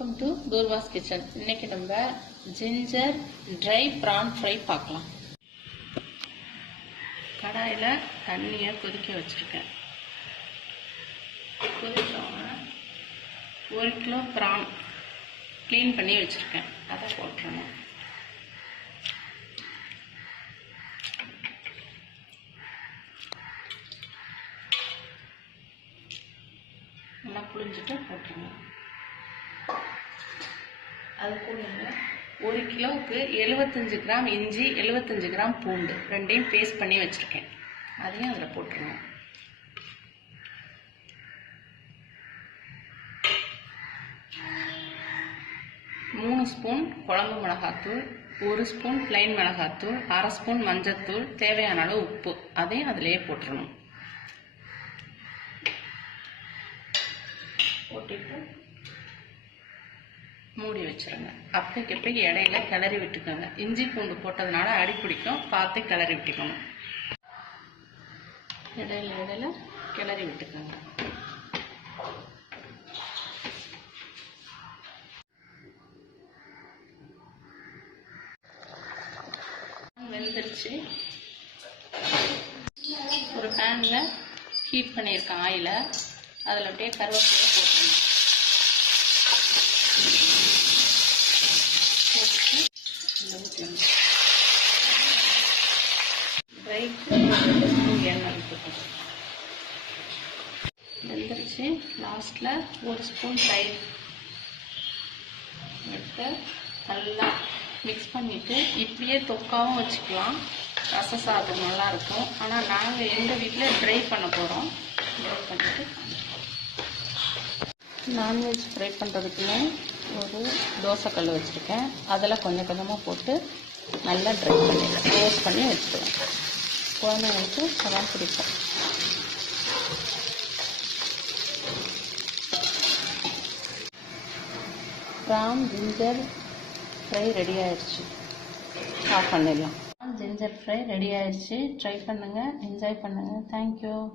Welcome to Durvas kitchen. இன்னைக்கு நம்ம ginger try PRAN fry பார்க்கலாம். கடாயில் தண்ணியை கொதிக்க வச்சுருக்கேன். கொதிச்சோன்னா 1 கிலோ ப்ரான் க்ளீன் பண்ணி வச்சுருக்கேன். அதை போட்டுறணும். நல்லா புளிஞ்சிட்டு போட்டுருங்க. அது கூட 1 கிலோவுக்கு 75 கிராம் இஞ்சி, 75 கிராம் பூண்டு ரெண்டையும் பேஸ்ட் பண்ணி வச்சுருக்கேன். அதையும் அதில் போட்டுருங்க. மூணு ஸ்பூன் குழம்பு மிளகாத்தூள், 1 ஸ்பூன் பிளைன் மிளகாத்தூள், 1/2 ஸ்பூன் மஞ்சத்தூள், தேவையான அளவு உப்பு அதையும் அதிலேயே போட்டுருணும். போட்டுட்டு மூடி வச்சுருங்க. அப்பைக்கு இடையில கிளறி விட்டுக்கோங்க. இஞ்சி பூண்டு போட்டதுனால அடி பிடிக்கும், பார்த்து கிளறி விட்டுக்கணும். இடையில கிளறி விட்டுக்கோங்க. வெந்துருச்சு. ஒரு பேனில் ஹீட் பண்ணியிருக்கேன் ஆயிலை. அதில் அப்படியே கருவேப்பிலையை போட்டுருங்க. எண்ணெய் விட்டுக்கணும். வெந்துருச்சு. லாஸ்ட்டில் 1 ஸ்பூன் தயிர் எடுத்து நல்லா மிக்ஸ் பண்ணிவிட்டு இப்படியே தொக்காவும் வச்சுக்கலாம். ரச சாதம் நல்லாயிருக்கும். ஆனால் நாங்கள் எங்கள் வீட்டில் ட்ரை பண்ண போகிறோம். ட்ரை பண்ணிவிட்டு நான்வெஜ் ஃப்ரை பண்ணுறதுக்குன்னு ஒரு தோசைக்கல் வச்சுருக்கேன். அதில் கொஞ்சம் கொஞ்சமாக போட்டு நல்லா ட்ரை பண்ணிடுறேன். ரோஸ்ட் பண்ணி வச்சுருவேன். குழந்தைங்களுக்கு அதான் பிடிக்கும். ப்ரான் ஜிஞ்சர் ஃப்ரை ரெடி ஆயிடுச்சு. ஆஃப் பண்ணிடலாம். ஜிஞ்சர் ஃப்ரை ரெடி ஆயிடுச்சு. ட்ரை பண்ணுங்கள், என்ஜாய் பண்ணுங்கள். தேங்க்யூ.